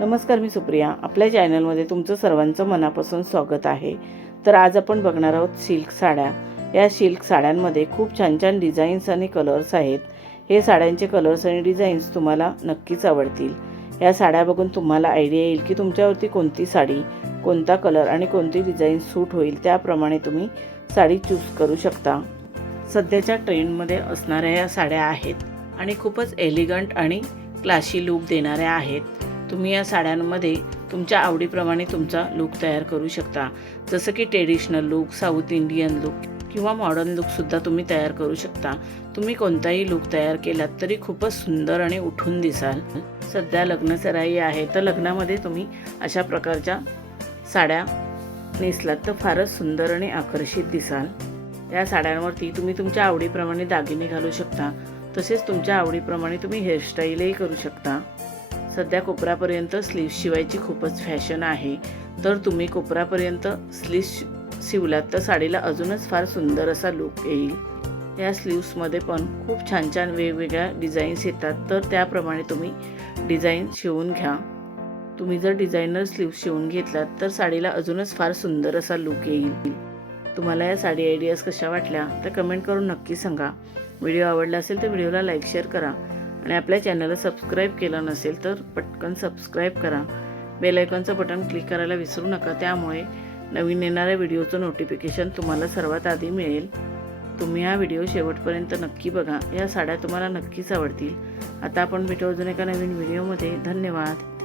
नमस्कार, मी सुप्रिया. आपल्या चॅनलमध्ये तुमचं सर्वांचं मनापासून स्वागत आहे. तर आज आपण बघणार आहोत सिल्क साड्या. या सिल्क साड्यांमध्ये खूप छान छान डिझाईन्स आणि कलर्स आहेत. हे साड्यांचे कलर्स आणि डिझाईन्स तुम्हाला नक्कीच आवडतील. या साड्या बघून तुम्हाला आयडिया येईल की तुमच्यावरती कोणती साडी, कोणता कलर आणि कोणती डिझाईन सूट होईल. त्याप्रमाणे तुम्ही साडी चूज करू शकता. सध्याच्या ट्रेंडमध्ये असणाऱ्या या साड्या आहेत आणि खूपच एलिगंट आणि क्लासी लूक देणाऱ्या आहेत. तुम्ही या साड्यांमध्ये तुमच्या आवडीप्रमाणे तुमचा लूक तयार करू शकता. जसं की traditional look, south Indian look किंवा मॉडर्न लूकसुद्धा तुम्ही तयार करू शकता. तुम्ही कोणताही लूक तयार केलात तरी खूपच सुंदर आणि उठून दिसाल. सध्या लग्नसराई आहे, तर लग्नामध्ये तुम्ही अशा प्रकारच्या साड्या नेसलात तर फारच सुंदर आणि आकर्षित दिसाल. या साड्यांवरती तुम्ही तुमच्या आवडीप्रमाणे दागिने घालू शकता. तसेच तुमच्या आवडीप्रमाणे तुम्ही हेअरस्टाईलही करू शकता. सध्या कोपरापर्यंत स्लीव्स शिवायची खूपच फॅशन आहे, तर तुम्ही कोपरापर्यंत स्लीव्स शिवलात तर साडीला अजूनच फार सुंदर असा लूक येईल. या स्लीव्समध्ये पण खूप छान छान वेगवेगळ्या डिझाईन्स येतात, तर त्याप्रमाणे तुम्ही डिझाईन शिवून घ्या. तुम्ही जर डिझायनर स्लीव्स शिवून घेतलात तर साडीला अजूनच फार सुंदर असा लूक येईल. तुम्हाला या साडी आयडियाज कशा वाटल्या तर कमेंट करून नक्की सांगा. व्हिडिओ आवडला असेल तर व्हिडिओला लाईक शेअर करा आणि आपल्या चॅनलला सबस्क्राईब केलं नसेल तर पटकन सबस्क्राईब करा. बेल आयकॉनचं बटन क्लिक करायला विसरू नका, त्यामुळे नवीन येणाऱ्या व्हिडिओचं नोटिफिकेशन तुम्हाला सर्वात आधी मिळेल. तुम्ही हा व्हिडिओ शेवटपर्यंत नक्की बघा. या साड्या तुम्हाला नक्कीच आवडतील. आता आपण भेटू अजून एका नवीन व्हिडिओमध्ये. धन्यवाद.